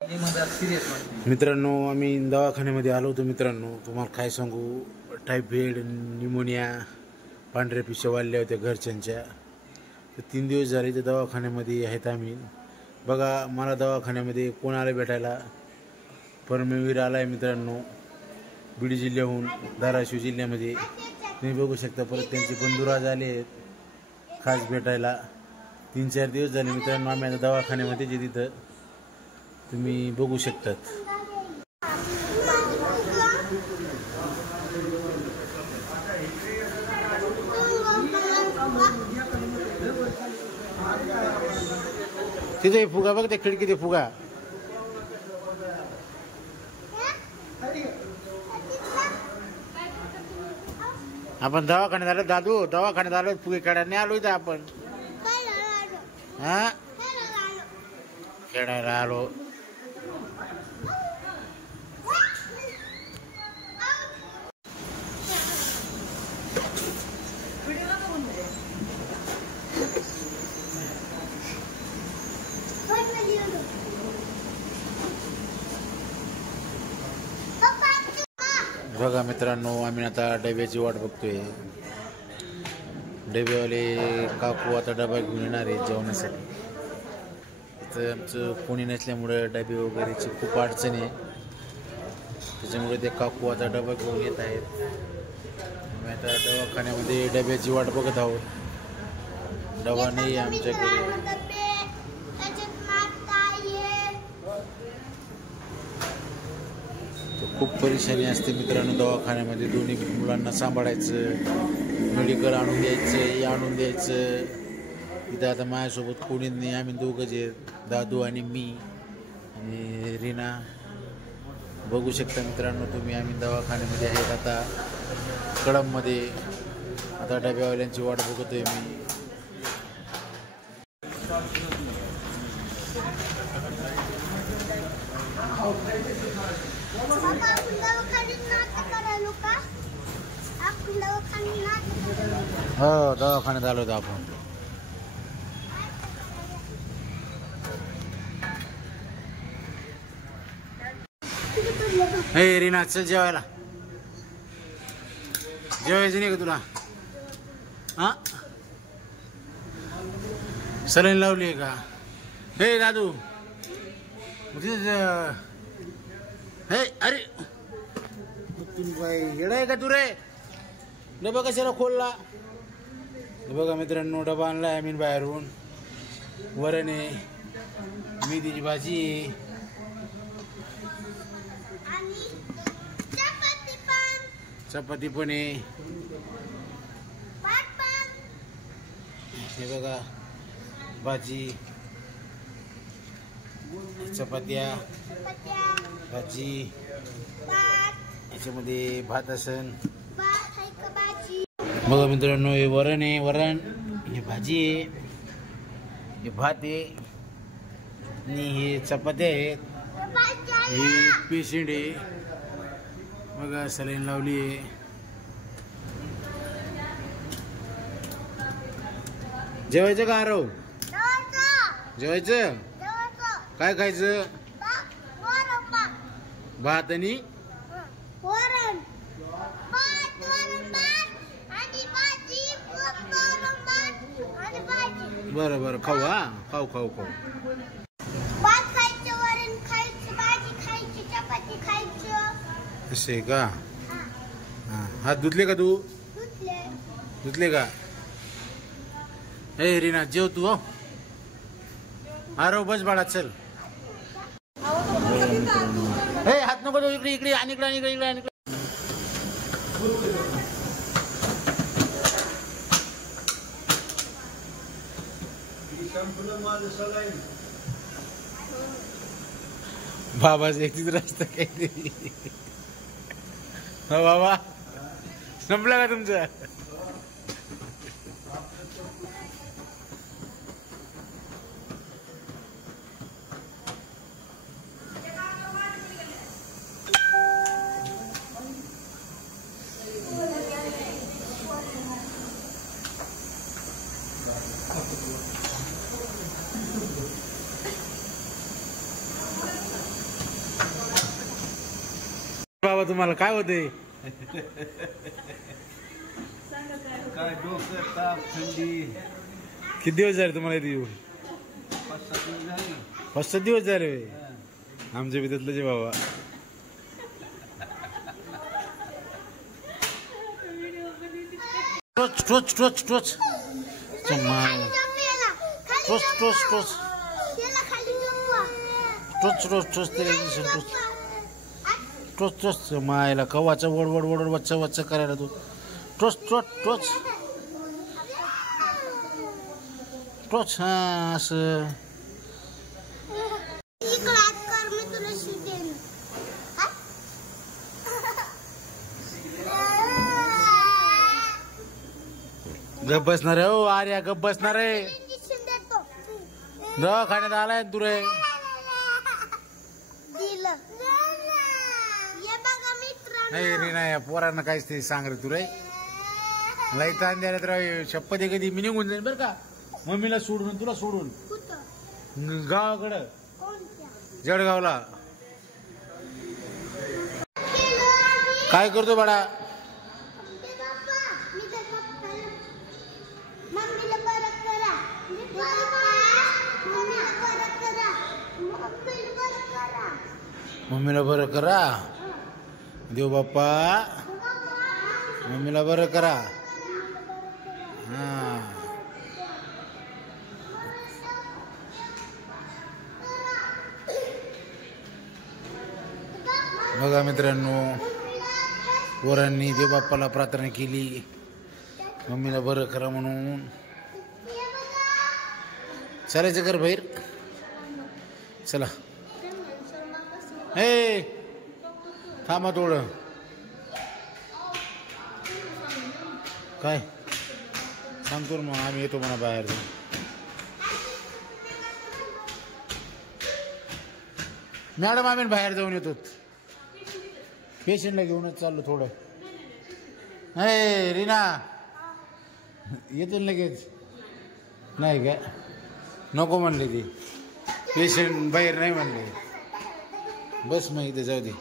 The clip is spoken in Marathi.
मित्रांनो, आम्ही दवाखान्यामध्ये आलो होतो. मित्रांनो, तुम्हाला काय सांगू, टायफॉइड, निमोनिया, पांढऱ्या पिशव्या वाढल्या होत्या घरच्यांच्या. तर 3 दिवस झाले तर दवाखान्यामध्ये आहेत आम्ही. बघा, मला दवाखान्यामध्ये कोण आलं भेटायला? परमवीर आला आहे मित्रांनो, बीड जिल्ह्याहून, धाराशिव जिल्ह्यामध्ये. तुम्ही बघू शकता. परत त्यांचे बंधुराज आले आहेत खास भेटायला. 3-4 दिवस झाले मित्रांनो आम्ही आता दवाखान्यामध्ये जे तिथं तुम्ही बघू शकतात. तिथे फुगा बघ, त्या खिडकी ते फुगा. आपण दवाखान्यात आलो दादू, दवाखान्यात आलो, फुगे काढायला आलो इथं आपण. हा, खेळायला आलो. बघा मित्रांनो, आम्ही आता डब्याची वाट बघतोय. डब्यावाले काकू आता डबा घेऊन येणार आहे जेवणासाठी. तर आमचं कोणी नसल्यामुळं डबे वगैरेची खूप अडचण आहे. त्याच्यामुळे ते काकू आता डबा घेऊन येत आहेत. आम्ही आता दवाखान्यामध्ये डब्याची वाट बघत आहोत. डबा नाही आमच्याकडे. खूप परेशानी असते मित्रांनो दवाखान्यामध्ये. दोन्ही मुलांना सांभाळायचं, मेडिकल आणून द्यायचं, हे आणून द्यायचं. इथं आता माझ्यासोबत कोणीच नाही, आम्ही दोघंच आहेत, दादू आणि मी आणि रीना. बघू शकता मित्रांनो तुम्ही, आम्ही दवाखान्यामध्ये आहेत आता कळंबमध्ये. आता डब्यावाल्यांची वाट बघतोय मी. हो, दवाखान्यात आलो होतो आपण. हे रीना, चल जेवायला. जेवायचं नाही का तुला? हा, सलाईन लावली आहे का? हे दादू, हे अरे येडा आहे का तू रे? डबा कशाला खोलला? बघा मित्रांनो, डबा आणला आम्ही बाहेरून. वरण आहे, मेथीची भाजी आहे, चपाती पण आहे. हे बघा, भाजी, चपात्या, भाजी, याच्यामध्ये भात असेल. बघा मित्रांनो, हे वरण आहे, वरण, हे भाजी आहे, हे भात आहे आणि हे चपात्या आहेत. हे पेशंट आहे बघा, सलाईन लावली आहे. जेवायचं का आरव? जेवायचं? काय खायचं? भात आणि बरं बरं, खाऊ. हा, खाऊ खाऊ खाऊ. असं आहे का? हां, हात धुतले का तू? धुतले का? ए रीना, जेव तू. हो, आरव बस बाळा, चल. हे हात नको देऊ, इकडे इकडे आणि इकडे आणि इकडे इकडे आणि इकडे. बाबाच एकटीच रस्ता काही. हो बाबा, संपला का तुमचं? बाबा तुम्हाला काय होते? काय डोकं ताप थंडी. किती दिवस झाले तुम्हाला इथे येऊन? 5-7 दिवस झाले. 5-7 दिवस झाले. आमच्या विद्यातलं जे बाबा टोच टोच टोच टोच टोच टोच टोच टोच टोच टोच टोच टोच टोच मायला कवाचा वडवड वडवड वच्चा वच्चा करायला तू. टोच टोच टोच टोच. हा असं गप बसणार आहे. हो आर्या गप बसणार आहे. दवाखान्यात आलाय तू रे. नाही रे नाही पोरांना काहीच ते सांग रे तू रे. लई ताण द्यायला तर शपथ आहे कधी मी निघून जाईन बरं का. मम्मीला सोडून तुला सोडून गावाकडं जळगावला. काय करतो बाळा? मम्मीला बरं करा. देव बाप्पा मम्मीला बरं करा. हा बघा मित्रांनो, पोरांनी देव बाप्पाला प्रार्थना केली मम्मीला बरं करा म्हणून. चालायचं कर बाहेर. चला. हे थांबा थोडं. काय सांगतो मग आम्ही येतो म्हणा बाहेर. मॅडम आम्ही बाहेर जाऊन येतो. पेशंटला घेऊनच चाललो थोडं. हे रीना येतो लगेच. नाही का नको म्हणले ती. पेशंट बाहेर नाही म्हणले. बस मग इथे जाऊ दे.